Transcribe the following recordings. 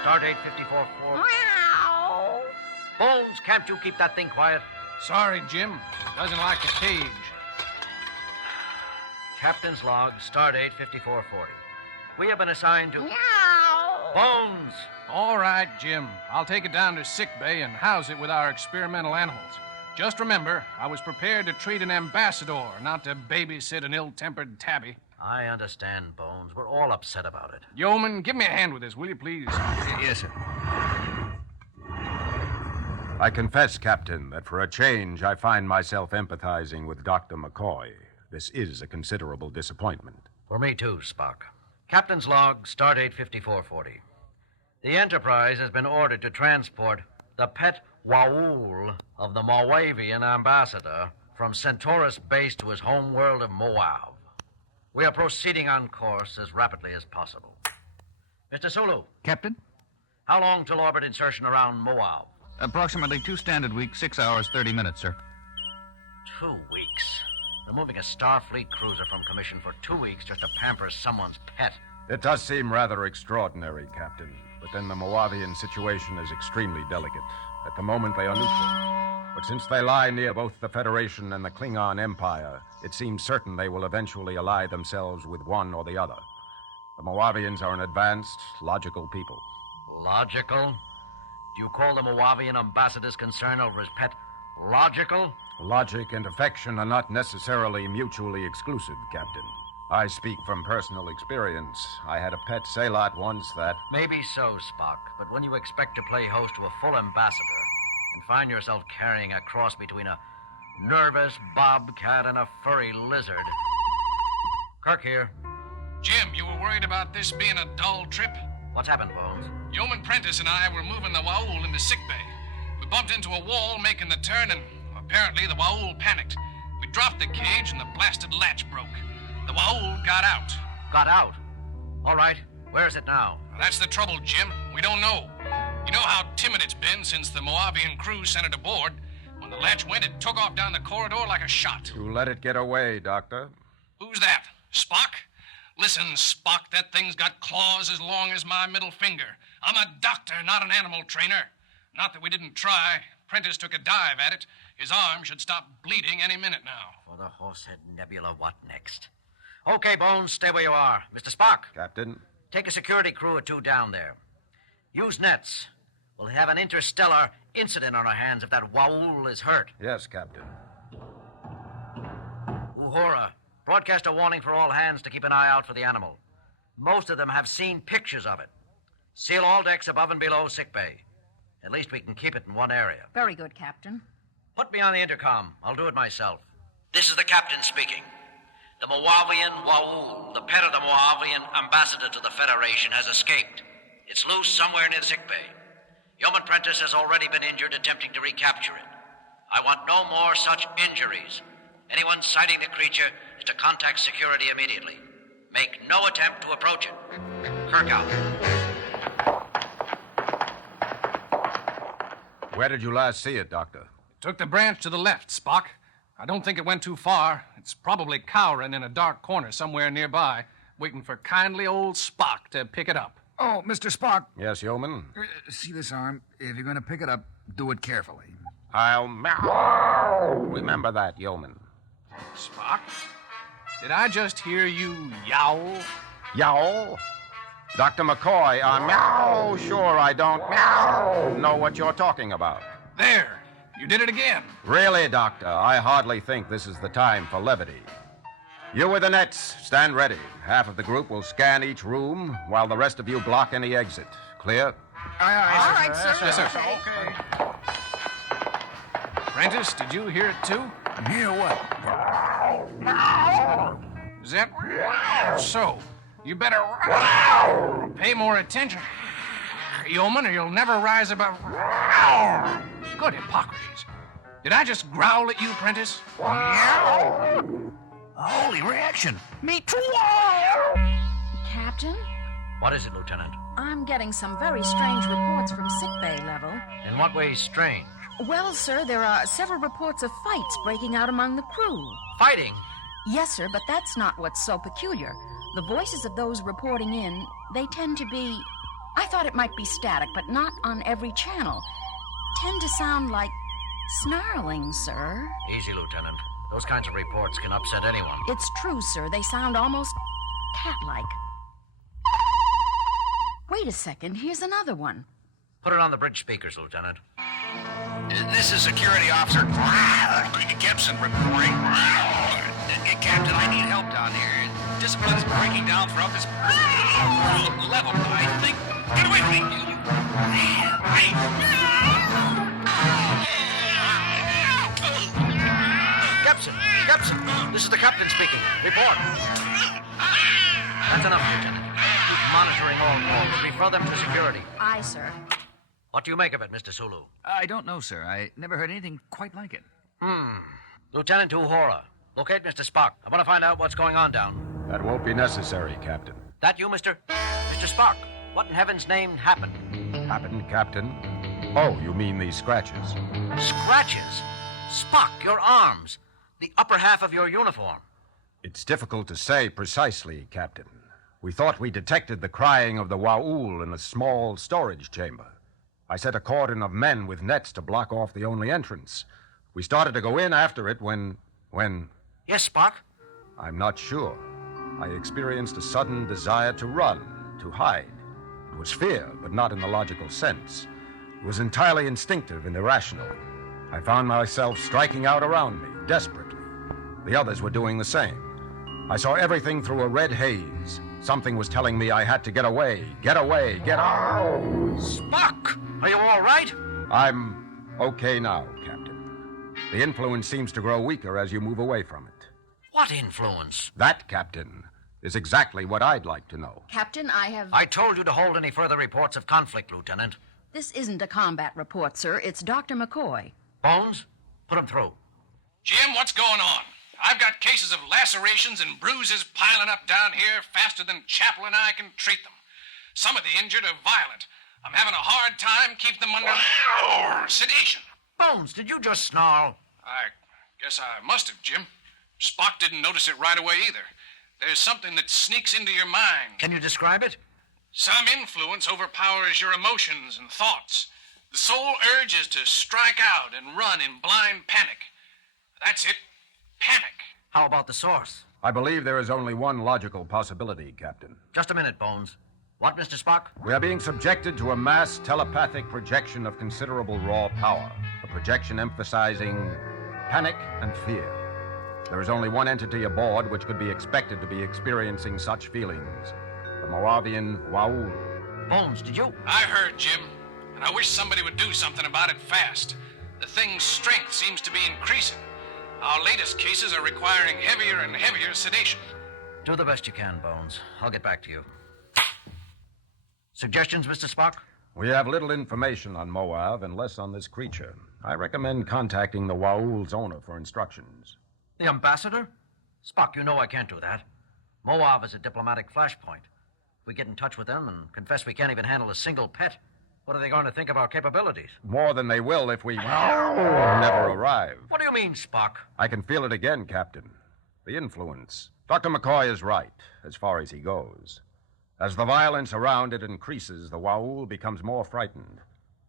stardate 54-4. Bones, can't you keep that thing quiet? Sorry, Jim. Doesn't like the cage. Captain's log, stardate 5440. We have been assigned to... Bones! All right, Jim. I'll take it down to sickbay and house it with our experimental animals. Just remember, I was prepared to treat an ambassador, not to babysit an ill-tempered tabby. I understand, Bones. We're all upset about it. Yeoman, give me a hand with this, will you, please? Yes, sir. I confess, Captain, that for a change, I find myself empathizing with Dr. McCoy. This is a considerable disappointment. For me, too, Spock. Captain's log, stardate 5440. The Enterprise has been ordered to transport the pet Moauv of the Moavian ambassador from Centaurus base to his home world of Moauv. We are proceeding on course as rapidly as possible. Mr. Sulu. Captain? How long till orbit insertion around Moauv? Approximately 2 standard weeks, 6 hours, 30 minutes, sir. 2 weeks. Removing a Starfleet cruiser from commission for 2 weeks just to pamper someone's pet. It does seem rather extraordinary, Captain, but then the Moavian situation is extremely delicate. At the moment, they are neutral. But since they lie near both the Federation and the Klingon Empire, it seems certain they will eventually ally themselves with one or the other. The Moavians are an advanced, logical people. Logical? Do you call the Moavian ambassador's concern over his pet logical? Logic and affection are not necessarily mutually exclusive, Captain. I speak from personal experience. I had a pet Sailot once that... Maybe so, Spock, but when you expect to play host to a full ambassador and find yourself carrying a cross between a nervous bobcat and a furry lizard... Kirk here. Jim, you were worried about this being a dull trip? What's happened, Bones? Yeoman Prentice and I were moving the Moauv into sickbay. We bumped into a wall making the turn, and apparently the Moauv panicked. We dropped the cage, and the blasted latch broke. The Moauv got out. Got out? All right. Where is it now? That's the trouble, Jim. We don't know. You know how timid it's been since the Moavian crew sent it aboard. When the latch went, it took off down the corridor like a shot. You let it get away, Doctor. Who's that? Spock? Listen, Spock, that thing's got claws as long as my middle finger. I'm a doctor, not an animal trainer. Not that we didn't try. Prentice took a dive at it. His arm should stop bleeding any minute now. For the Horsehead Nebula, what next? Okay, Bones, stay where you are. Mr. Spock. Captain? Take a security crew or 2 down there. Use nets. We'll have an interstellar incident on our hands if that Moauv is hurt. Yes, Captain. Uhura, broadcast a warning for all hands to keep an eye out for the animal. Most of them have seen pictures of it. Seal all decks above and below sickbay. At least we can keep it in one area. Very good, Captain. Put me on the intercom. I'll do it myself. This is the captain speaking. The Moavian Moauv, the pet of the Moavian ambassador to the Federation, has escaped. It's loose somewhere near the sickbay. Yeoman Prentice has already been injured attempting to recapture it. I want no more such injuries. Anyone sighting the creature is to contact security immediately. Make no attempt to approach it. Kirk out. Where did you last see it, Doctor? Took the branch to the left, Spock. I don't think it went too far. It's probably cowering in a dark corner somewhere nearby, waiting for kindly old Spock to pick it up. Oh, Mr. Spock. Yes, Yeoman? See this arm? If you're going to pick it up, do it carefully. I'll meow. Remember that, Yeoman. Spock? Did I just hear you yowl? Yowl? Dr. McCoy, meow. Sure, I don't know what you're talking about. There. You did it again. Really, Doctor, I hardly think this is the time for levity. You with the nets, stand ready. Half of the group will scan each room, while the rest of you block any exit. Clear? Aye, All right, sir. Yes, sir. Okay. Prentice, did you hear it too? Hear what? Is that so? You better pay more attention, Yeoman, or you'll never rise above. Good Hippocrates. Did I just growl at you, Prentice? Holy reaction. Me too. Captain, What is it, Lieutenant? I'm getting some very strange reports from sickbay level. In what way strange? Well, sir, there are several reports of fights breaking out among the crew. Fighting? Yes, sir, but that's not what's so peculiar. The voices of those reporting in, they tend to be I thought it might be static, but not on every channel. Tend to sound like snarling, sir. Easy, Lieutenant. Those kinds of reports can upset anyone. It's true, sir. They sound almost cat-like. Wait a second. Here's another one. Put it on the bridge speakers, Lieutenant. This is Security Officer Gibson reporting. Captain, I need help down here. Discipline is breaking down throughout this level. I think... Get away from me! Gibson, this is the captain speaking. Report. That's enough, Lieutenant. Keep monitoring all calls. Refer them to security. Aye, sir. What do you make of it, Mr. Sulu? I don't know, sir. I never heard anything quite like it. Lieutenant Uhura, locate Mr. Spock. I want to find out what's going on down. That won't be necessary, Captain. That you, Mr. Spock? What in heaven's name happened? Happened, Captain? Oh, you mean these scratches? Scratches? Spock, your arms. The upper half of your uniform. It's difficult to say precisely, Captain. We thought we detected the crying of the Moauv in a small storage chamber. I set a cordon of men with nets to block off the only entrance. We started to go in after it when... Yes, Spock? I'm not sure. I experienced a sudden desire to run, to hide. It was fear, but not in the logical sense. It was entirely instinctive and irrational. I found myself striking out around me, desperately. The others were doing the same. I saw everything through a red haze. Something was telling me I had to get away, get away, get out. Spock! Are you all right? I'm okay now, Captain. The influence seems to grow weaker as you move away from it. What influence? That, Captain, is exactly what I'd like to know. Captain, I told you to hold any further reports of conflict, Lieutenant. This isn't a combat report, sir. It's Dr. McCoy. Bones, put him through. Jim, what's going on? I've got cases of lacerations and bruises piling up down here faster than Chappell and I can treat them. Some of the injured are violent. I'm having a hard time keeping them under sedation. Bones, did you just snarl? I guess I must have, Jim. Spock didn't notice it right away either. There's something that sneaks into your mind. Can you describe it? Some influence overpowers your emotions and thoughts. The sole urge is to strike out and run in blind panic. That's it. Panic. How about the source? I believe there is only one logical possibility, Captain. Just a minute, Bones. What, Mr. Spock? We are being subjected to a mass telepathic projection of considerable raw power, a projection emphasizing panic and fear. There is only one entity aboard which could be expected to be experiencing such feelings, the Moavian Moauv. Bones, did you? I heard, Jim, and I wish somebody would do something about it fast. The thing's strength seems to be increasing. Our latest cases are requiring heavier and heavier sedation. Do the best you can, Bones. I'll get back to you. Suggestions, Mr. Spock? We have little information on Moauv and less on this creature. I recommend contacting the Moauv's owner for instructions. The ambassador? Spock, you know I can't do that. Moauv is a diplomatic flashpoint. If we get in touch with them and confess we can't even handle a single pet, what are they going to think of our capabilities? More than they will if we never arrive. What do you mean, Spock? I can feel it again, Captain. The influence. Dr. McCoy is right, as far as he goes. As the violence around it increases, the Moauv becomes more frightened.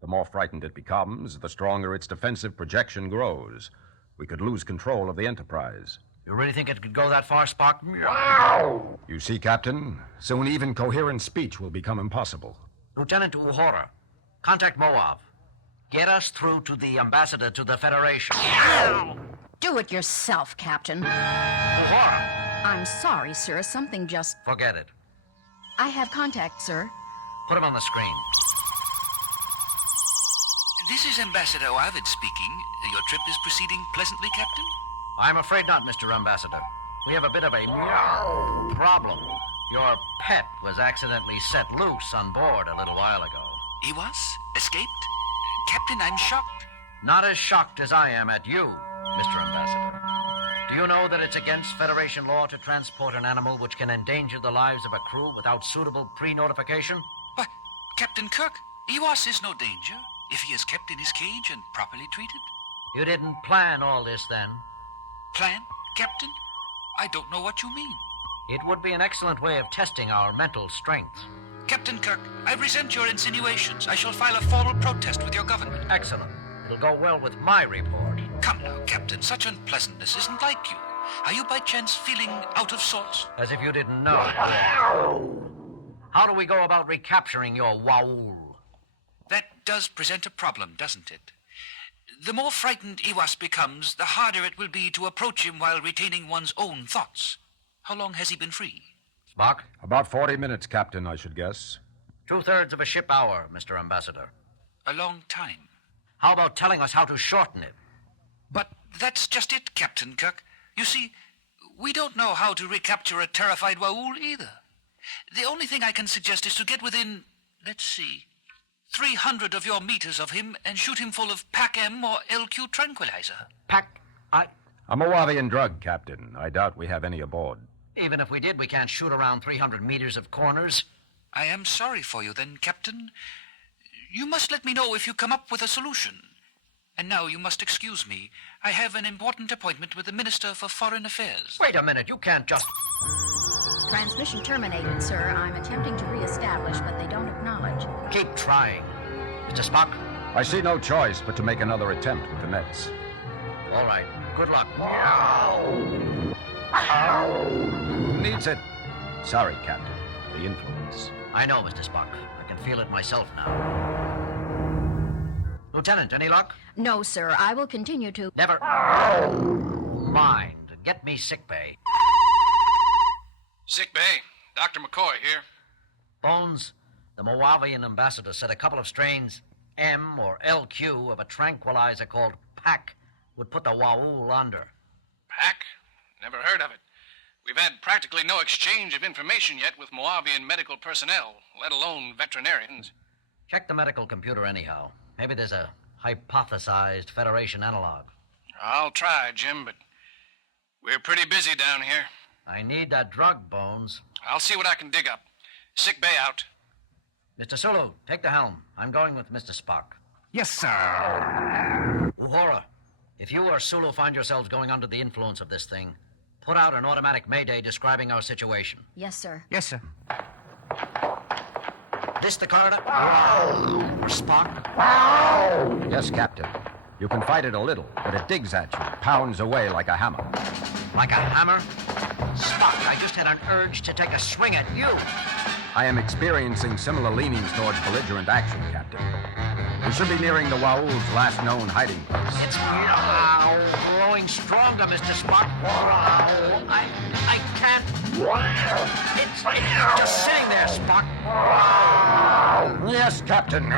The more frightened it becomes, the stronger its defensive projection grows. We could lose control of the Enterprise. You really think it could go that far, Spock? You see, Captain, soon even coherent speech will become impossible. Lieutenant Uhura, contact Moauv. Get us through to the ambassador to the Federation. Do it yourself, Captain. Uhura! I'm sorry, sir. Something just... Forget it. I have contact, sir. Put him on the screen. This is Ambassador Ovid speaking. Your trip is proceeding pleasantly, Captain? I'm afraid not, Mr. Ambassador. We have a bit of a problem. Your pet was accidentally set loose on board a little while ago. He was? Escaped? Captain, I'm shocked. Not as shocked as I am at you, Mr. Ambassador. Do you know that it's against Federation law to transport an animal which can endanger the lives of a crew without suitable pre-notification? Why, Captain Kirk, Eos is no danger if he is kept in his cage and properly treated. You didn't plan all this then? Plan, Captain? I don't know what you mean. It would be an excellent way of testing our mental strength. Captain Kirk, I resent your insinuations. I shall file a formal protest with your government. Excellent. It'll go well with my report. Come now, Captain. Such unpleasantness isn't like you. Are you by chance feeling out of sorts? As if you didn't know. How do we go about recapturing your Moauv? That does present a problem, doesn't it? The more frightened Iwas becomes, the harder it will be to approach him while retaining one's own thoughts. How long has he been free? Spock? About 40 minutes, Captain, I should guess. 2/3 of a ship hour, Mr. Ambassador. A long time. How about telling us how to shorten it? But that's just it, Captain Kirk. You see, we don't know how to recapture a terrified Moauv either. The only thing I can suggest is to get within, let's see, 300 of your meters of him and shoot him full of PAC-M or LQ tranquilizer. A Moavian drug, Captain. I doubt we have any aboard. Even if we did, we can't shoot around 300 meters of corners. I am sorry for you then, Captain. You must let me know if you come up with a solution. And now you must excuse me. I have an important appointment with the Minister for Foreign Affairs. Wait a minute, you can't just... Transmission terminated, sir. I'm attempting to reestablish, but they don't acknowledge. Keep trying. Mr. Spock? I see no choice but to make another attempt with the nets. All right. Good luck. Who needs it? Sorry, Captain. The influence. I know, Mr. Spock. I can feel it myself now. Lieutenant, any luck? No, sir. I will continue to... Never mind. Get me sickbay. Sick bay. Dr. McCoy here. Bones, the Moavian ambassador said a couple of strains, M or LQ, of a tranquilizer called PAC would put the Moauv under. PAC? Never heard of it. We've had practically no exchange of information yet with Moavian medical personnel, let alone veterinarians. Check the medical computer anyhow. Maybe there's a hypothesized Federation analog. I'll try, Jim, but we're pretty busy down here. I need that drug, Bones. I'll see what I can dig up. Sick bay out. Mr. Sulu, take the helm. I'm going with Mr. Spock. Yes, sir. Uhura, if you or Sulu find yourselves going under the influence of this thing, put out an automatic mayday describing our situation. Yes, sir. Yes, sir. This the corridor? Spock? Yes, Captain. You can fight it a little, but it digs at you, pounds away like a hammer. Like a hammer? Spock, I just had an urge to take a swing at you. I am experiencing similar leanings towards belligerent action, Captain. We should be nearing the Moauv's last known hiding place. It's growing stronger, Mr. Spock. I can't. It's just sitting there, Spock. Yes, Captain.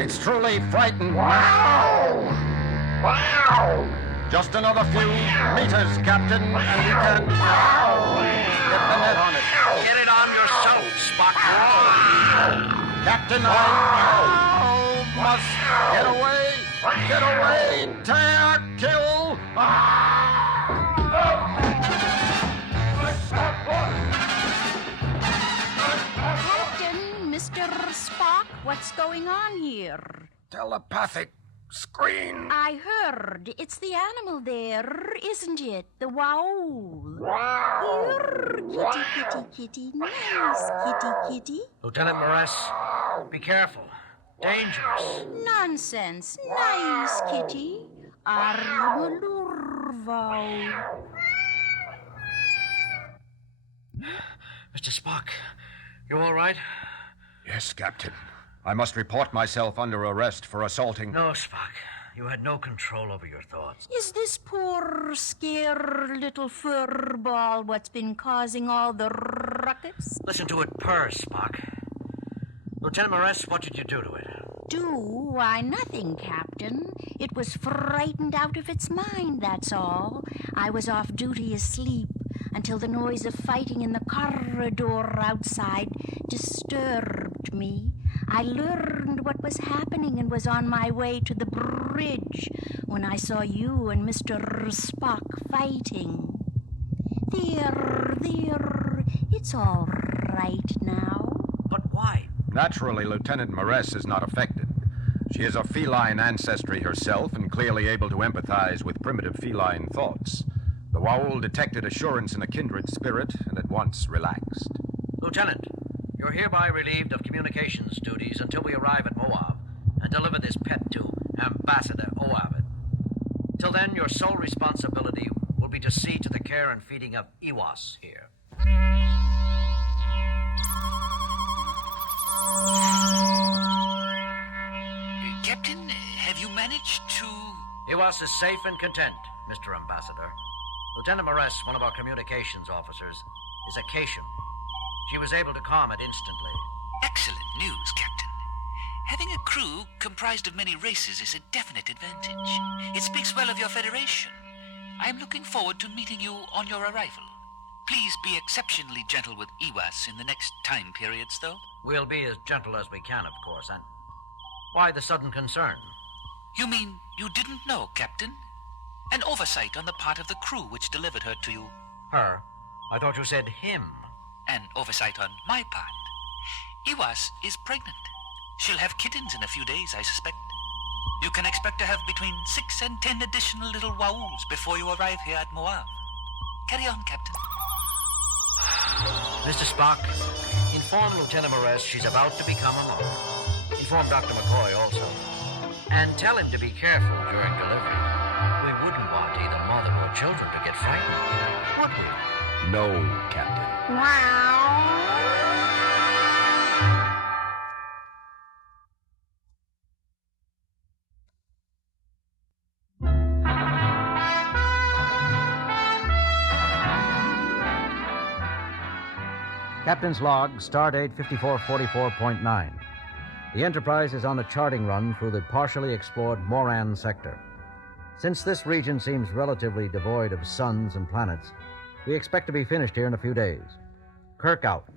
It's truly frightening. Just another few meters, Captain, and we can get the net on it. Get it on yourself, Spock. Captain, I must get away. Get away. Tear, kill. Captain, Mr. Spock, what's going on here? Telepathic screen. I heard. It's the animal there, isn't it? The Moauv. Here, kitty, kitty, kitty. Nice, kitty, kitty. Lieutenant Morris, be careful. Dangerous. Nonsense. Nice, kitty. Armalurvo. Mr. Spock, you all right? Yes, Captain. I must report myself under arrest for assaulting... No, Spock. You had no control over your thoughts. Is this poor, scared little furball what's been causing all the ruckus? Listen to it purr, Spock. Lieutenant Morris, what did you do to it? Do? Why, nothing, Captain. It was frightened out of its mind, that's all. I was off duty asleep until the noise of fighting in the corridor outside disturbed me. I learned what was happening and was on my way to the bridge when I saw you and Mr. Spock fighting. There, it's all right now. But why? Naturally, Lieutenant Morris is not affected. She is of feline ancestry herself and clearly able to empathize with primitive feline thoughts. The Moauv detected assurance in a kindred spirit and at once relaxed. Lieutenant, You're hereby relieved of communications duties until we arrive at Moauv and deliver this pet to Ambassador Moauv. Till then, your sole responsibility will be to see to the care and feeding of Iwas here. Captain, have you managed to... Iwas is safe and content, Mr. Ambassador. Lieutenant Moress, one of our communications officers, is a Cation. She was able to calm it instantly. Excellent news, Captain. Having a crew comprised of many races is a definite advantage. It speaks well of your Federation. I am looking forward to meeting you on your arrival. Please be exceptionally gentle with Iwas in the next time periods, though. We'll be as gentle as we can, of course, and why the sudden concern? You mean you didn't know, Captain? An oversight on the part of the crew which delivered her to you. Her? I thought you said him. An oversight on my part. Iwas is pregnant. She'll have kittens in a few days, I suspect. You can expect to have between 6 and 10 additional little Waus before you arrive here at Moauv. Carry on, Captain. Mr. Spock, inform Lieutenant Moress she's about to become a mother. Inform Dr. McCoy also. And tell him to be careful during delivery. We wouldn't want either mother or children to get frightened, would we? No, Captain. Captain's log, stardate 5444.9. The Enterprise is on a charting run through the partially explored Moran sector. Since this region seems relatively devoid of suns and planets, we expect to be finished here in a few days. Kirk out.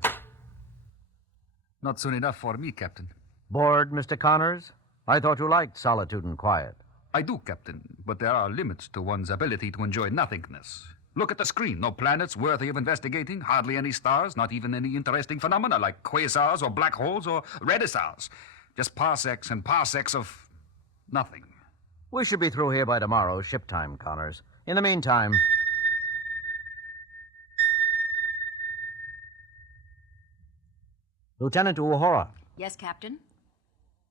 Not soon enough for me, Captain. Bored, Mr. Connors? I thought you liked solitude and quiet. I do, Captain, but there are limits to one's ability to enjoy nothingness. Look at the screen. No planets worthy of investigating, hardly any stars, not even any interesting phenomena like quasars or black holes or redisars. Just parsecs and parsecs of nothing. We should be through here by tomorrow, ship time, Connors. In the meantime... Lieutenant Uhura, Yes, Captain?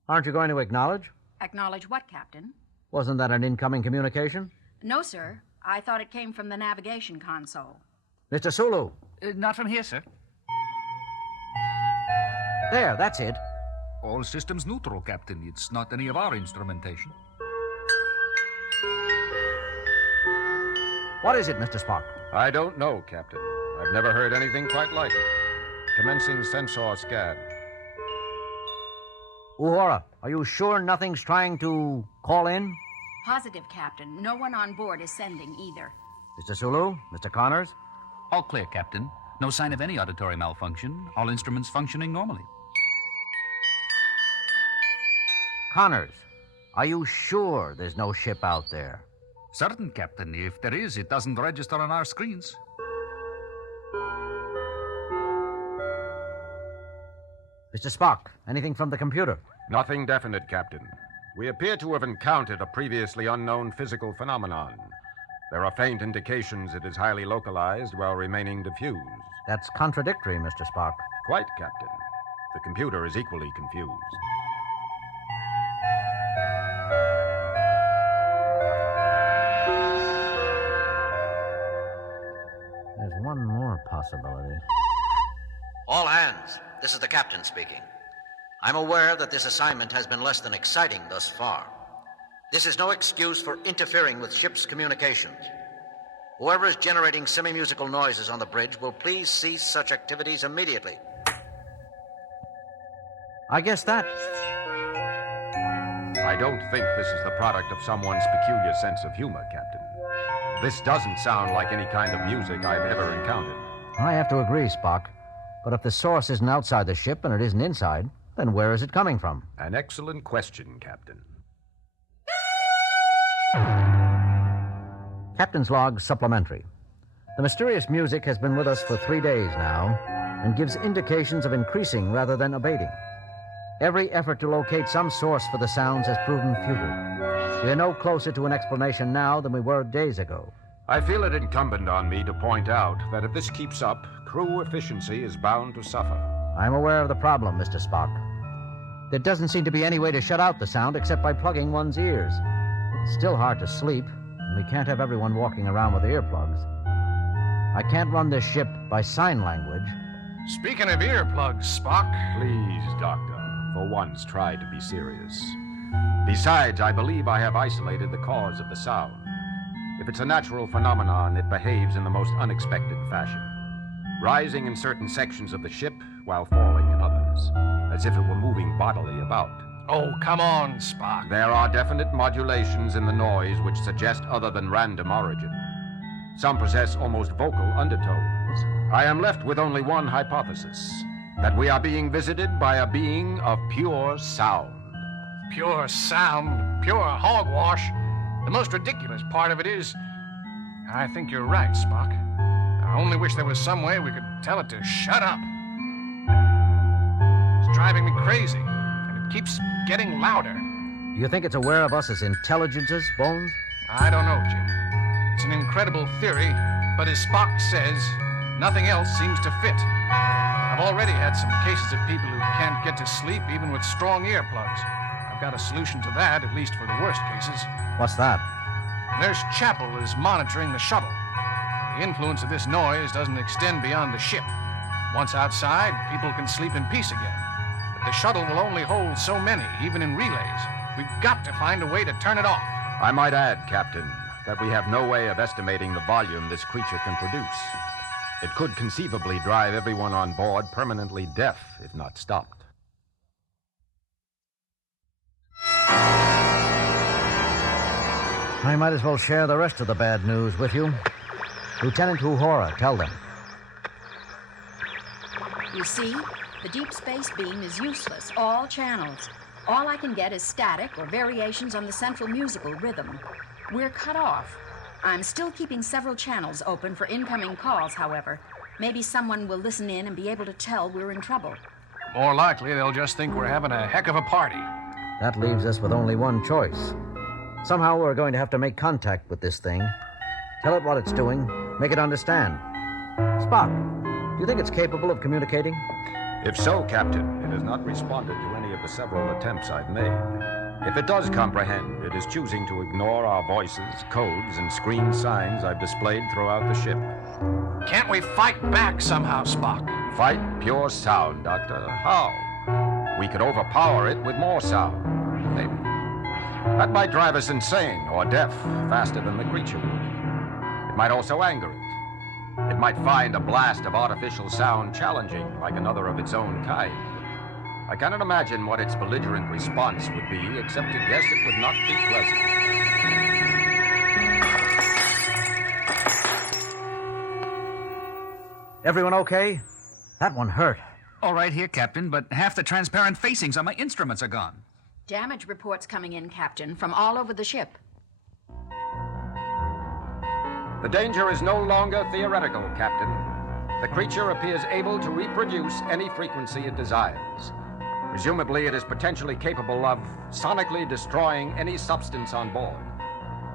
aren't you going to acknowledge? Acknowledge what, Captain? Wasn't that an incoming communication? No, sir. I thought it came from the navigation console. Mr. Sulu. Not from here, sir. There, that's it. All systems neutral, Captain. It's not any of our instrumentation. What is it, Mr. Spock? I don't know, Captain. I've never heard anything quite like it. Commencing sensor scan. Uhura, are you sure nothing's trying to call in? Positive, Captain. No one on board is sending either. Mr. Sulu? Mr. Connors? All clear, Captain. No sign of any auditory malfunction. All instruments functioning normally. Connors, are you sure there's no ship out there? Certain, Captain. If there is, it doesn't register on our screens. Mr. Spock, anything from the computer? Nothing definite, Captain. We appear to have encountered a previously unknown physical phenomenon. There are faint indications it is highly localized while remaining diffused. That's contradictory, Mr. Spock. Quite, Captain. The computer is equally confused. There's one more possibility. All hands, this is the captain speaking. I'm aware that this assignment has been less than exciting thus far. This is no excuse for interfering with ship's communications. Whoever is generating semi-musical noises on the bridge will please cease such activities immediately. I guess that... I don't think this is the product of someone's peculiar sense of humor, Captain. This doesn't sound like any kind of music I've ever encountered. I have to agree, Spock. But if the source isn't outside the ship and it isn't inside, then where is it coming from? An excellent question, Captain. Captain's log supplementary. The mysterious music has been with us for 3 days now and gives indications of increasing rather than abating. Every effort to locate some source for the sounds has proven futile. We are no closer to an explanation now than we were days ago. I feel it incumbent on me to point out that if this keeps up, crew efficiency is bound to suffer. I'm aware of the problem, Mr. Spock. There doesn't seem to be any way to shut out the sound except by plugging one's ears. It's still hard to sleep, and we can't have everyone walking around with earplugs. I can't run this ship by sign language. Speaking of earplugs, Spock. Please, Doctor, for once try to be serious. Besides, I believe I have isolated the cause of the sound. If it's a natural phenomenon, it behaves in the most unexpected fashion, rising in certain sections of the ship while falling in others, as if it were moving bodily about. Oh, come on, Spock. There are definite modulations in the noise which suggest other than random origin. Some possess almost vocal undertones. I am left with only one hypothesis, that we are being visited by a being of pure sound. Pure sound, pure hogwash. The most ridiculous part of it is, I think you're right, Spock. I only wish there was some way we could tell it to shut up. It's driving me crazy, and it keeps getting louder. Do you think it's aware of us as intelligences, Bones? I don't know, Jim. It's an incredible theory, but as Spock says, nothing else seems to fit. I've already had some cases of people who can't get to sleep even with strong earplugs. I've got a solution to that, at least for the worst cases. What's that? Nurse Chapel is monitoring the shuttle. The influence of this noise doesn't extend beyond the ship. Once outside, people can sleep in peace again. But the shuttle will only hold so many, even in relays. We've got to find a way to turn it off. I might add, Captain, that we have no way of estimating the volume this creature can produce. It could conceivably drive everyone on board permanently deaf, if not stopped. I might as well share the rest of the bad news with you. Lieutenant Uhura, tell them. You see, the deep space beam is useless, all channels. All I can get is static or variations on the central musical rhythm. We're cut off. I'm still keeping several channels open for incoming calls, however. Maybe someone will listen in and be able to tell we're in trouble. More likely, they'll just think we're having a heck of a party. That leaves us with only one choice. Somehow we're going to have to make contact with this thing. Tell it what it's doing. Make it understand. Spock, do you think it's capable of communicating? If so, Captain, it has not responded to any of the several attempts I've made. If it does comprehend, it is choosing to ignore our voices, codes, and screen signs I've displayed throughout the ship. Can't we fight back somehow, Spock? Fight pure sound, Doctor. How? We could overpower it with more sound. Maybe. That might drive us insane or deaf faster than the creature would. It might also anger it. It might find a blast of artificial sound challenging, like another of its own kind. I cannot imagine what its belligerent response would be, except to guess it would not be pleasant. Everyone okay? That one hurt. All right here, Captain, but half the transparent facings on my instruments are gone. Damage reports coming in, Captain, from all over the ship. The danger is no longer theoretical, Captain. The creature appears able to reproduce any frequency it desires. Presumably, it is potentially capable of sonically destroying any substance on board.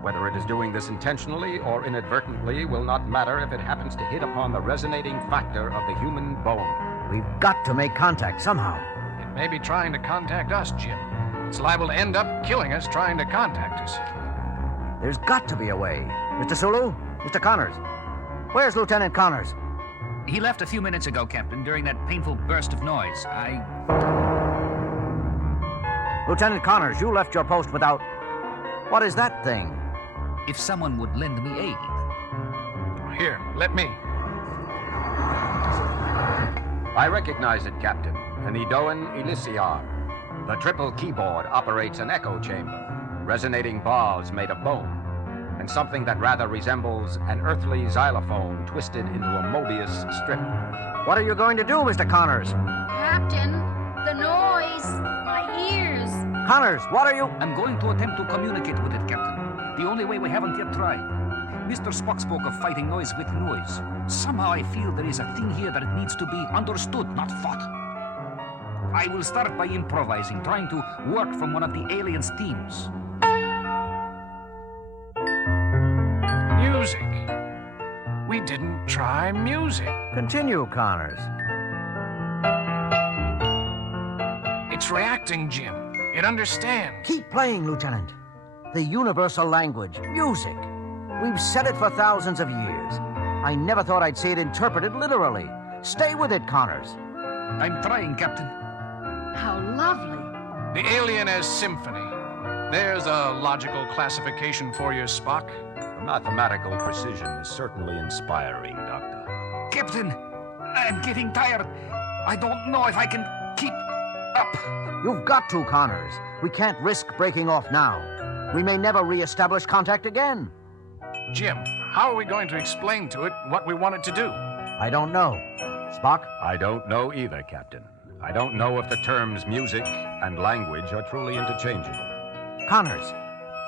Whether it is doing this intentionally or inadvertently will not matter if it happens to hit upon the resonating factor of the human bone. We've got to make contact somehow. It may be trying to contact us, Jim. It's liable to end up killing us trying to contact us. There's got to be a way. Mr. Sulu? Mr. Connors? Where's Lieutenant Connors? He left a few minutes ago, Captain, during that painful burst of noise. Lieutenant Connors, you left your post without... What is that thing? If someone would lend me aid. Here, let me. I recognize it, Captain. An Edoan Elysiar. The triple keyboard operates an echo chamber, resonating bars made of bone, and something that rather resembles an earthly xylophone twisted into a Mobius strip. What are you going to do, Mr. Connors? Captain, the noise. My ears. Connors, what are you... I'm going to attempt to communicate with it, Captain. The only way we haven't yet tried. Mr. Spock spoke of fighting noise with noise. Somehow I feel there is a thing here that needs to be understood, not fought. I will start by improvising, trying to work from one of the aliens' themes. Music. We didn't try music. Continue, Connors. It's reacting, Jim. It understands. Keep playing, Lieutenant. The universal language, music. We've said it for thousands of years. I never thought I'd see it interpreted literally. Stay with it, Connors. I'm trying, Captain. How lovely. The alien as symphony. There's a logical classification for you, Spock. The mathematical precision is certainly inspiring, Doctor. Captain, I'm getting tired. I don't know if I can keep up. You've got to, Connors. We can't risk breaking off now. We may never re-establish contact again. Jim, how are we going to explain to it what we want it to do? I don't know. Spock? I don't know either, Captain. I don't know if the terms music and language are truly interchangeable. Connors,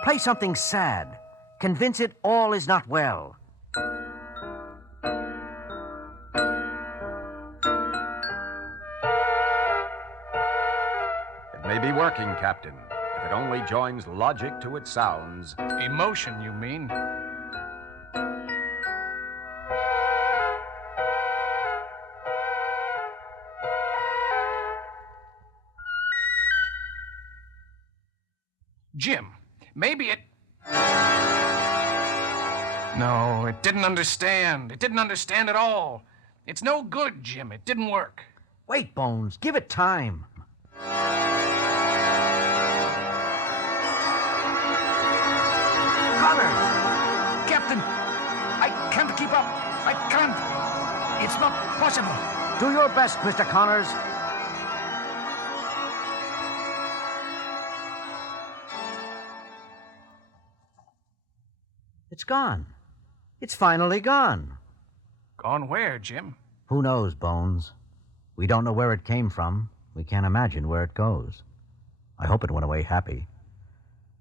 play something sad. Convince it all is not well. It may be working, Captain, if it only joins logic to its sounds. Emotion, you mean? Jim, maybe it... No, it didn't understand. It didn't understand at all. It's no good, Jim. It didn't work. Wait, Bones. Give it time. Connors! Captain, I can't keep up. I can't. It's not possible. Do your best, Mr. Connors. It's gone. It's finally gone. Gone where, Jim? Who knows, Bones? We don't know where it came from. We can't imagine where it goes. I hope it went away happy.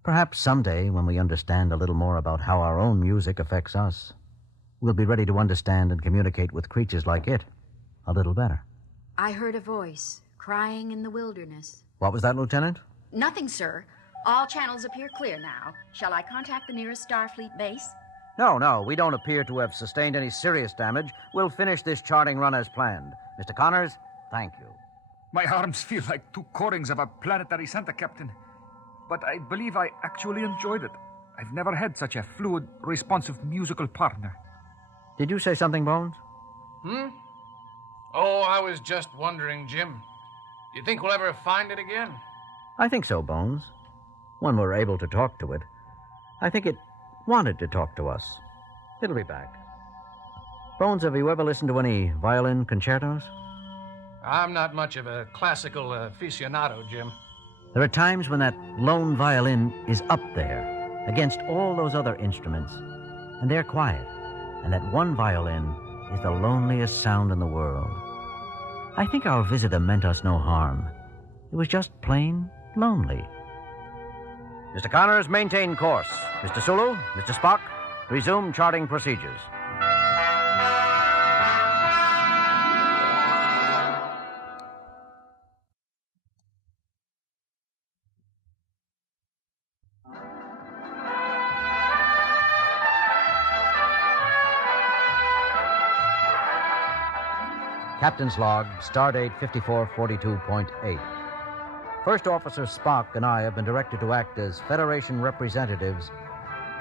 Perhaps someday, when we understand a little more about how our own music affects us, we'll be ready to understand and communicate with creatures like it a little better. I heard a voice crying in the wilderness. What was that, Lieutenant? Nothing, sir. All channels appear clear now. Shall I contact the nearest Starfleet base? No, we don't appear to have sustained any serious damage. We'll finish this charting run as planned. Mr. Connors, thank you. My arms feel like two corings of a planetary center, Captain. But I believe I actually enjoyed it. I've never had such a fluid, responsive musical partner. Did you say something, Bones? Oh, I was just wondering, Jim. You think we'll ever find it again? I think so, Bones. When we're able to talk to it. I think it wanted to talk to us. It'll be back. Bones, have you ever listened to any violin concertos? I'm not much of a classical aficionado, Jim. There are times when that lone violin is up there, against all those other instruments, and they're quiet, and that one violin is the loneliest sound in the world. I think our visitor meant us no harm. It was just plain lonely. Mr. Connors, maintain course. Mr. Sulu, Mr. Spock, resume charting procedures. Captain's log, stardate 5442.8. First Officer Spock and I have been directed to act as Federation representatives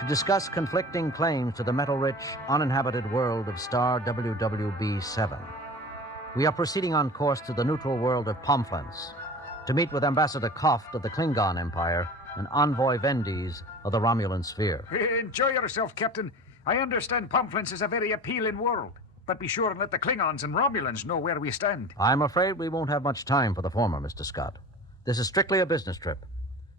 to discuss conflicting claims to the metal-rich, uninhabited world of star WWB-7. We are proceeding on course to the neutral world of Pomflens to meet with Ambassador Koft of the Klingon Empire and Envoy Vendies of the Romulan Sphere. Enjoy yourself, Captain. I understand Pomflens is a very appealing world. But be sure and let the Klingons and Romulans know where we stand. I'm afraid we won't have much time for the former, Mr. Scott. This is strictly a business trip.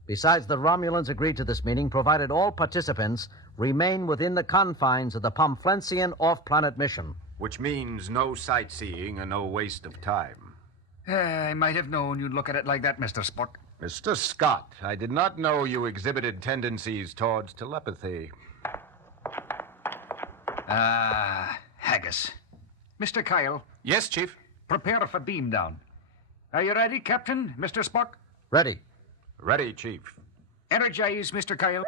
Besides, the Romulans agreed to this meeting provided all participants remain within the confines of the Pomflensian off-planet mission. Which means no sightseeing and no waste of time. I might have known you'd look at it like that, Mr. Spock. Mr. Scott, I did not know you exhibited tendencies towards telepathy. Haggis. Mr. Kyle, Yes, Chief. prepare for beam down. Are you ready, Captain, Mr. Spock? Ready. Ready, Chief. Energize, Mr. Kyle.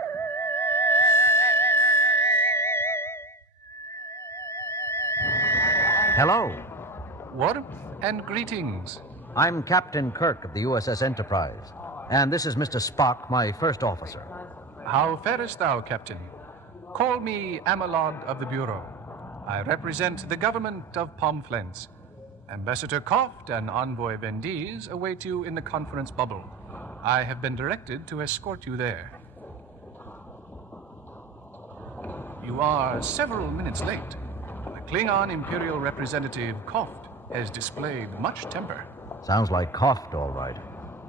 Hello. What? And greetings. I'm Captain Kirk of the USS Enterprise, and this is Mr. Spock, my first officer. How farest thou, Captain? Call me Amelod of the Bureau. I represent the government of Pomflens. Ambassador Croft and Envoy Vendies await you in the conference bubble. I have been directed to escort you there. You are several minutes late. The Klingon Imperial Representative Croft has displayed much temper. Sounds like coughed, all right.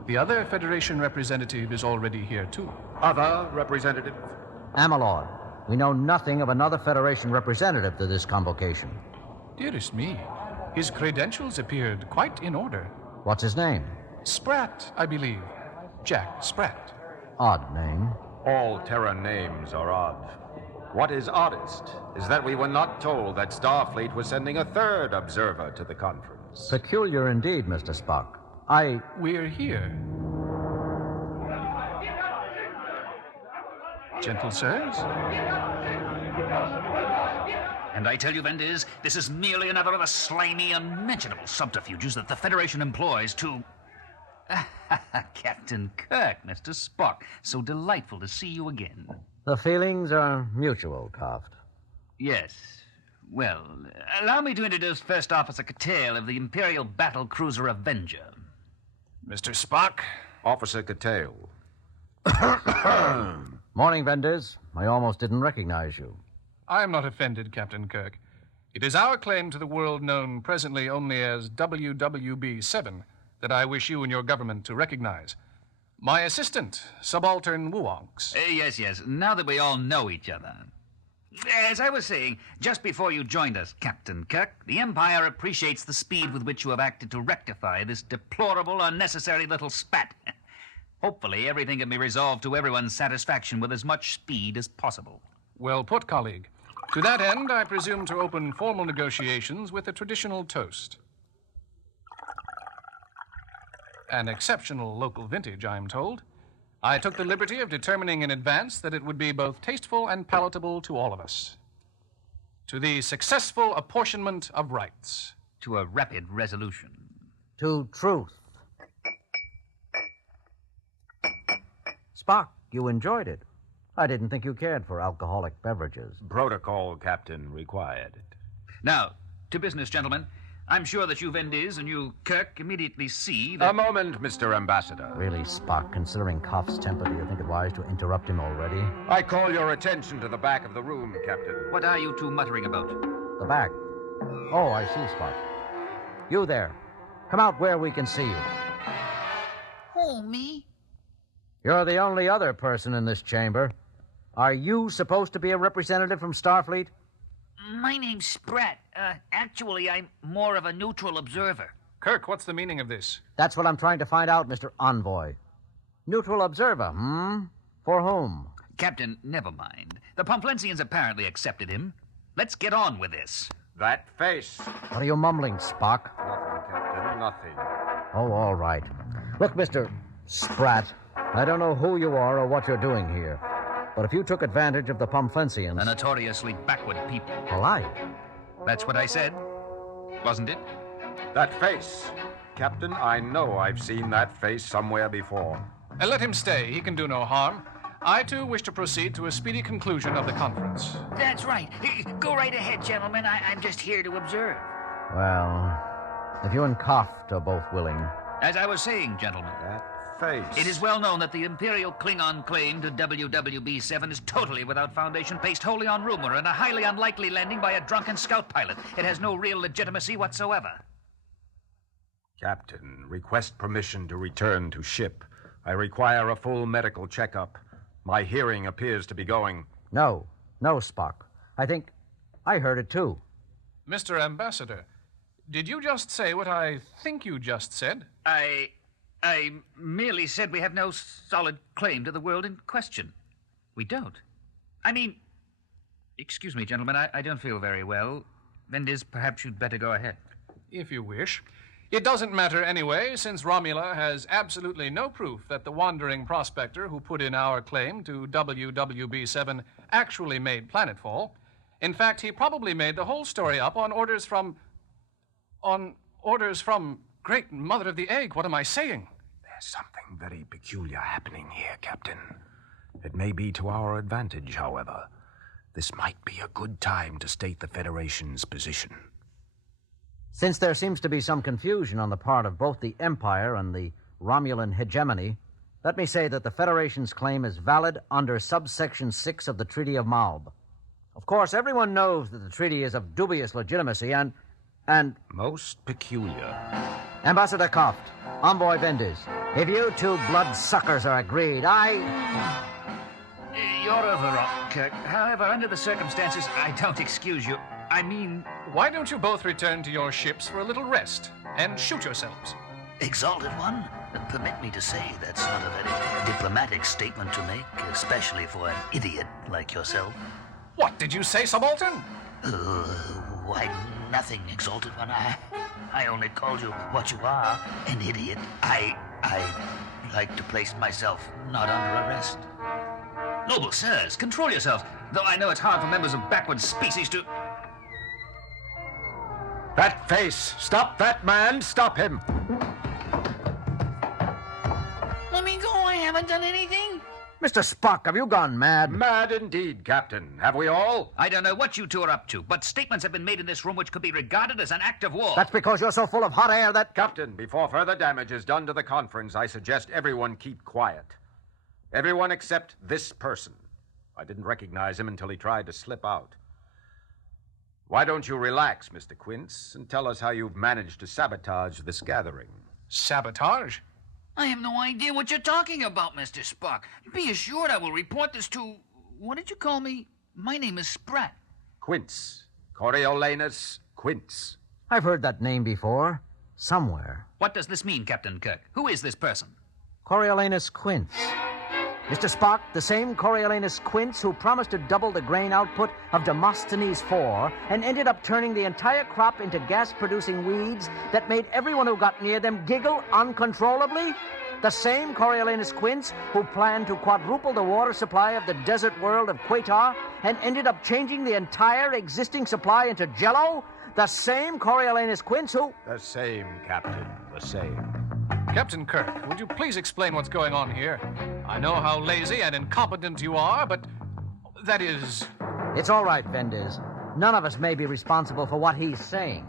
The other Federation representative is already here, too. Other representative? Amelord, we know nothing of another Federation representative to this convocation. Dearest me, his credentials appeared quite in order. What's his name? Spratt, I believe. Jack Spratt. Odd name. All Terran names are odd. What is oddest is that we were not told that Starfleet was sending a third observer to the conference. Peculiar indeed, Mr. Spock. We're here. Gentle sirs? And I tell you, Vendies, this is merely another of the slimy, unmentionable subterfuges that the Federation employs to... Captain Kirk, Mr. Spock. So delightful to see you again. The feelings are mutual, Croft. Yes. Well, allow me to introduce First Officer Cattell of the Imperial Battle Cruiser Avenger. Mr. Spock? Officer Cattell. Morning, Vendors. I almost didn't recognize you. I am not offended, Captain Kirk. It is our claim to the world known presently only as WWB-7 that I wish you and your government to recognize. My assistant, Subaltern Wuonks. Yes. Now that we all know each other. As I was saying, just before you joined us, Captain Kirk, the Empire appreciates the speed with which you have acted to rectify this deplorable, unnecessary little spat. Hopefully, everything can be resolved to everyone's satisfaction with as much speed as possible. Well put, colleague. To that end, I presume to open formal negotiations with a traditional toast. An exceptional local vintage, I'm told. I took the liberty of determining in advance that it would be both tasteful and palatable to all of us. To the successful apportionment of rights. To a rapid resolution. To truth. Spock, you enjoyed it. I didn't think you cared for alcoholic beverages. Protocol, Captain, required it. Now, to business, gentlemen. I'm sure that you Vendies and you, Kirk, immediately see that... A moment, Mr. Ambassador. Really, Spock, considering Koff's temper, do you think it wise to interrupt him already? I call your attention to the back of the room, Captain. What are you two muttering about? The back. Oh, I see, Spock. You there. Come out where we can see you. Oh, me? You're the only other person in this chamber. Are you supposed to be a representative from Starfleet? My name's Spratt. Actually, I'm more of a neutral observer. Kirk, what's the meaning of this? That's what I'm trying to find out, Mr. Envoy. Neutral observer, For whom? Captain, never mind. The Pomflensians apparently accepted him. Let's get on with this. That face. What are you mumbling, Spock? Nothing, Captain, nothing. Oh, all right. Look, Mr. Spratt, I don't know who you are or what you're doing here. But if you took advantage of the Pomflensians... A notoriously backward people. Polite. That's what I said, wasn't it? That face. Captain, I know I've seen that face somewhere before. Let him stay. He can do no harm. I, too, wish to proceed to a speedy conclusion of the conference. That's right. Go right ahead, gentlemen. I'm just here to observe. Well, if you and Koft are both willing... As I was saying, gentlemen... That face. It is well known that the Imperial Klingon claim to WWB-7 is totally without foundation, based wholly on rumor, and a highly unlikely landing by a drunken scout pilot. It has no real legitimacy whatsoever. Captain, request permission to return to ship. I require a full medical checkup. My hearing appears to be going... No, Spock. I heard it too. Mr. Ambassador, did you just say what I think you just said? I merely said we have no solid claim to the world in question. We don't. I mean... Excuse me, gentlemen, I don't feel very well. Vendies, perhaps you'd better go ahead. If you wish. It doesn't matter anyway, since Romula has absolutely no proof that the wandering prospector who put in our claim to WWB-7 actually made planetfall. In fact, he probably made the whole story up on orders from Great mother of the egg, what am I saying? There's something very peculiar happening here, Captain. It may be to our advantage, however. This might be a good time to state the Federation's position. Since there seems to be some confusion on the part of both the Empire and the Romulan hegemony, let me say that the Federation's claim is valid under subsection 6 of the Treaty of Moauv. Of course, everyone knows that the treaty is of dubious legitimacy and... Most peculiar. Ambassador Koft, Envoy Vendiz, if you two bloodsuckers are agreed, You're overwrought, Kirk. However, under the circumstances, I don't excuse you. I mean... Why don't you both return to your ships for a little rest and shoot yourselves? Exalted One, permit me to say that's not a very diplomatic statement to make, especially for an idiot like yourself. What did you say, Subaltern? Why, nothing, Exalted One. I only called you what you are, an idiot. I like to place myself not under arrest. Noble sirs, control yourselves. Though I know it's hard for members of backward species to... That face! Stop that man! Stop him! Let me go. I haven't done anything. Mr. Spock, have you gone mad? Mad indeed, Captain. Have we all? I don't know what you two are up to, but statements have been made in this room which could be regarded as an act of war. That's because you're so full of hot air that... Captain, before further damage is done to the conference, I suggest everyone keep quiet. Everyone except this person. I didn't recognize him until he tried to slip out. Why don't you relax, Mr. Quince, and tell us how you've managed to sabotage this gathering? Sabotage? I have no idea what you're talking about, Mr. Spock. Be assured I will report this to... What did you call me? My name is Spratt. Quince. Coriolanus Quince. I've heard that name before. Somewhere. What does this mean, Captain Kirk? Who is this person? Coriolanus Quince. Mr. Spock, the same Coriolanus Quince who promised to double the grain output of Demosthenes IV and ended up turning the entire crop into gas-producing weeds that made everyone who got near them giggle uncontrollably? The same Coriolanus Quince who planned to quadruple the water supply of the desert world of Quatar and ended up changing the entire existing supply into Jell-O? The same Coriolanus Quince who... The same, Captain, the same. Captain Kirk, would you please explain what's going on here? I know how lazy and incompetent you are, but that is... It's all right, Vendiz. None of us may be responsible for what he's saying.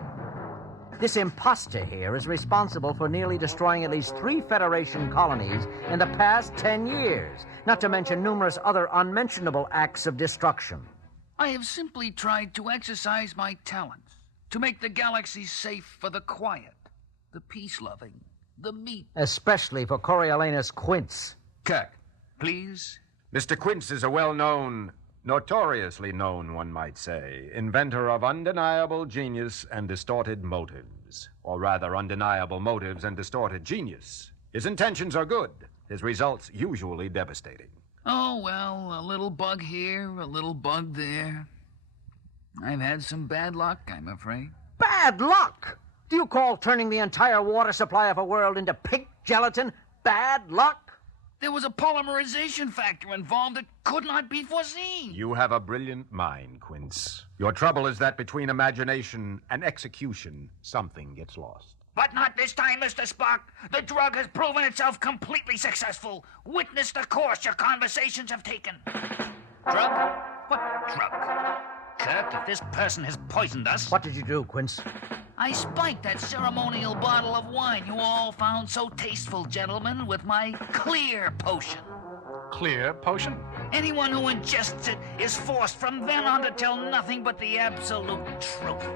This imposter here is responsible for nearly destroying at least 3 Federation colonies in the past 10 years, not to mention numerous other unmentionable acts of destruction. I have simply tried to exercise my talents, to make the galaxy safe for the quiet, the peace-loving, the meek. Especially for Coriolanus Quince. Kirk, please. Mr. Quince is a well-known, notoriously known, one might say, inventor of undeniable genius and distorted motives. Or rather, undeniable motives and distorted genius. His intentions are good. His results usually devastating. Oh, well, a little bug here, a little bug there. I've had some bad luck, I'm afraid. Bad luck? Do you call turning the entire water supply of a world into pig gelatin bad luck? There was a polymerization factor involved that could not be foreseen. You have a brilliant mind, Quince. Your trouble is that between imagination and execution, something gets lost. But not this time, Mr. Spock. The drug has proven itself completely successful. Witness the course your conversations have taken. Drug? What drug? Kirk, if this person has poisoned us... What did you do, Quince? I spiked that ceremonial bottle of wine you all found so tasteful, gentlemen, with my Clear potion. Clear potion? Anyone who ingests it is forced from then on to tell nothing but the absolute truth.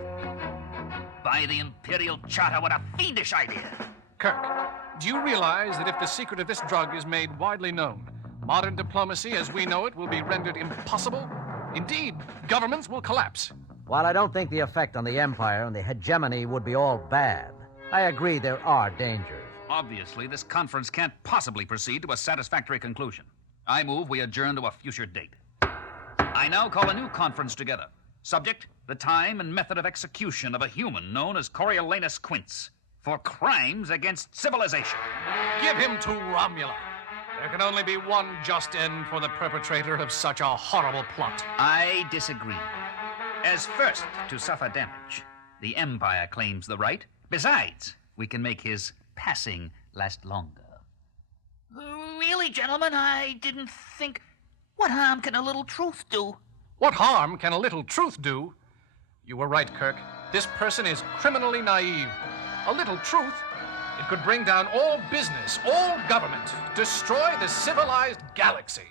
By the Imperial Charter, what a fiendish idea. Kirk, do you realize that if the secret of this drug is made widely known, modern diplomacy as we know it will be rendered impossible? Indeed, governments will collapse. While I don't think the effect on the Empire and the hegemony would be all bad, I agree there are dangers. Obviously, this conference can't possibly proceed to a satisfactory conclusion. I move we adjourn to a future date. I now call a new conference together. Subject, the time and method of execution of a human known as Coriolanus Quince for crimes against civilization. Give him to Romula. There can only be one just end for the perpetrator of such a horrible plot. I disagree. As first to suffer damage, the Empire claims the right. Besides, we we can make his passing last longer. Really, gentlemen, I didn't think... What harm can a little truth do? What harm can a little truth do? You were right, Kirk. This person is criminally naive. A little truth, it could bring down all business, all government, destroy the civilized galaxy.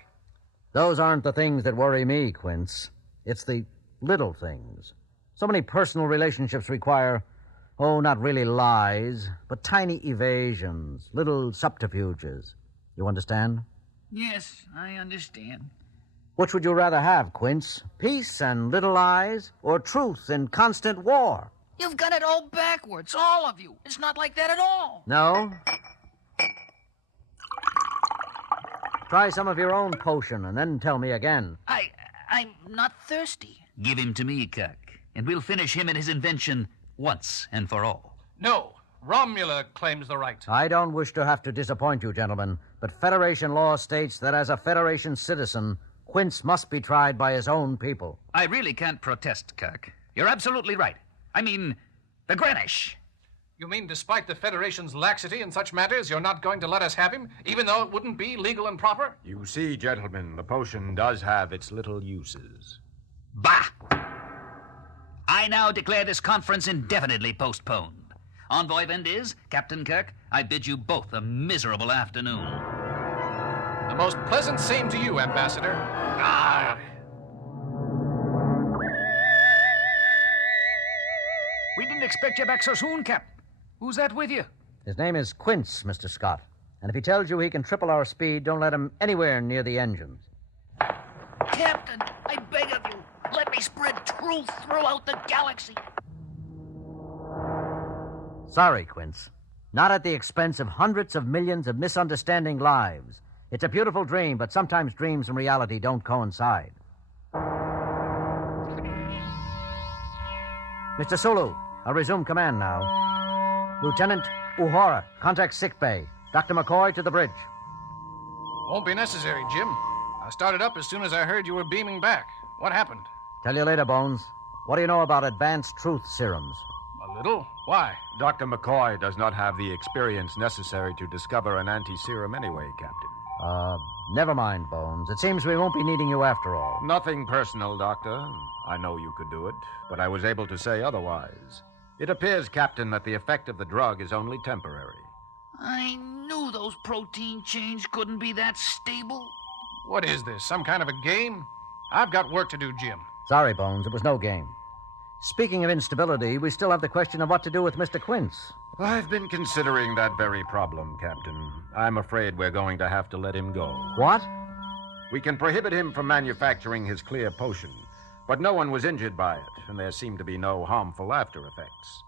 Those aren't the things that worry me, Quince. It's the little things. So many personal relationships require, not really lies, but tiny evasions, little subterfuges. You understand? Yes, I understand. Which would you rather have, Quince? Peace and little lies, or truth and constant war? You've got it all backwards, all of you. It's not like that at all. No? Try some of your own potion and then tell me again. I'm not thirsty. Give him to me, Kirk, and we'll finish him and his invention once and for all. No, Romula claims the right. I don't wish to have to disappoint you, gentlemen, but Federation law states that as a Federation citizen, Quince must be tried by his own people. I really can't protest, Kirk. You're absolutely right. I mean, the Greenwich. You mean despite the Federation's laxity in such matters, you're not going to let us have him, even though it wouldn't be legal and proper? You see, gentlemen, the potion does have its little uses. Bah! I now declare this conference indefinitely postponed. Envoy Vendiz, Captain Kirk, I bid you both a miserable afternoon. The most pleasant same to you, Ambassador. Ah! We didn't expect you back so soon, Cap. Who's that with you? His name is Quince, Mr. Scott. And if he tells you he can triple our speed, don't let him anywhere near the engines. Captain, I beg of you, let me spread truth throughout the galaxy. Sorry, Quince. Not at the expense of hundreds of millions of misunderstanding lives. It's a beautiful dream, but sometimes dreams and reality don't coincide. Mr. Sulu, I'll resume command now. Lieutenant Uhura, contact sickbay. Dr. McCoy to the bridge. Won't be necessary, Jim. I started up as soon as I heard you were beaming back. What happened? Tell you later, Bones. What do you know about advanced truth serums? A little? Why? Dr. McCoy does not have the experience necessary to discover an anti-serum anyway, Captain. Never mind, Bones. It seems we won't be needing you after all. Nothing personal, Doctor. I know you could do it, but I was able to say otherwise. It appears, Captain, that the effect of the drug is only temporary. I knew those protein chains couldn't be that stable. What is this, some kind of a game? I've got work to do, Jim. Sorry, Bones. It was no game. Speaking of instability, we still have the question of what to do with Mr. Quince. I've been considering that very problem, Captain. I'm afraid we're going to have to let him go. What? We can prohibit him from manufacturing his clear potion, but no one was injured by it, and there seem to be no harmful after effects.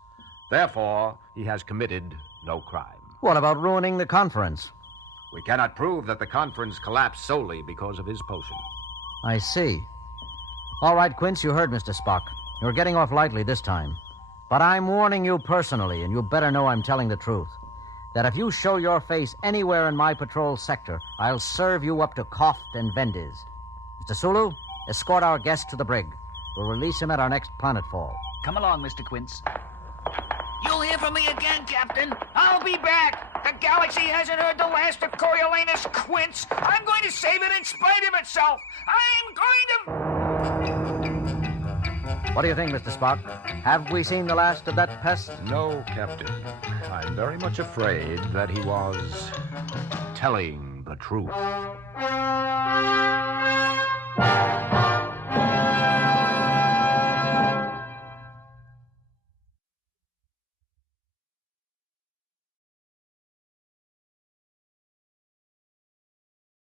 Therefore, he has committed no crime. What about ruining the conference? We cannot prove that the conference collapsed solely because of his potion. I see. All right, Quince, you heard Mr. Spock. You're getting off lightly this time. But I'm warning you personally, and you better know I'm telling the truth, that if you show your face anywhere in my patrol sector, I'll serve you up to Koft and Vendiz. Mr. Sulu, escort our guest to the brig. We'll release him at our next planetfall. Come along, Mr. Quince. You'll hear from me again, Captain. I'll be back. The galaxy hasn't heard the last of Coriolanus Quince. I'm going to save it in spite of itself. I'm going to... What do you think, Mr. Spock? Have we seen the last of that pest? No, Captain. I'm very much afraid that he was telling the truth.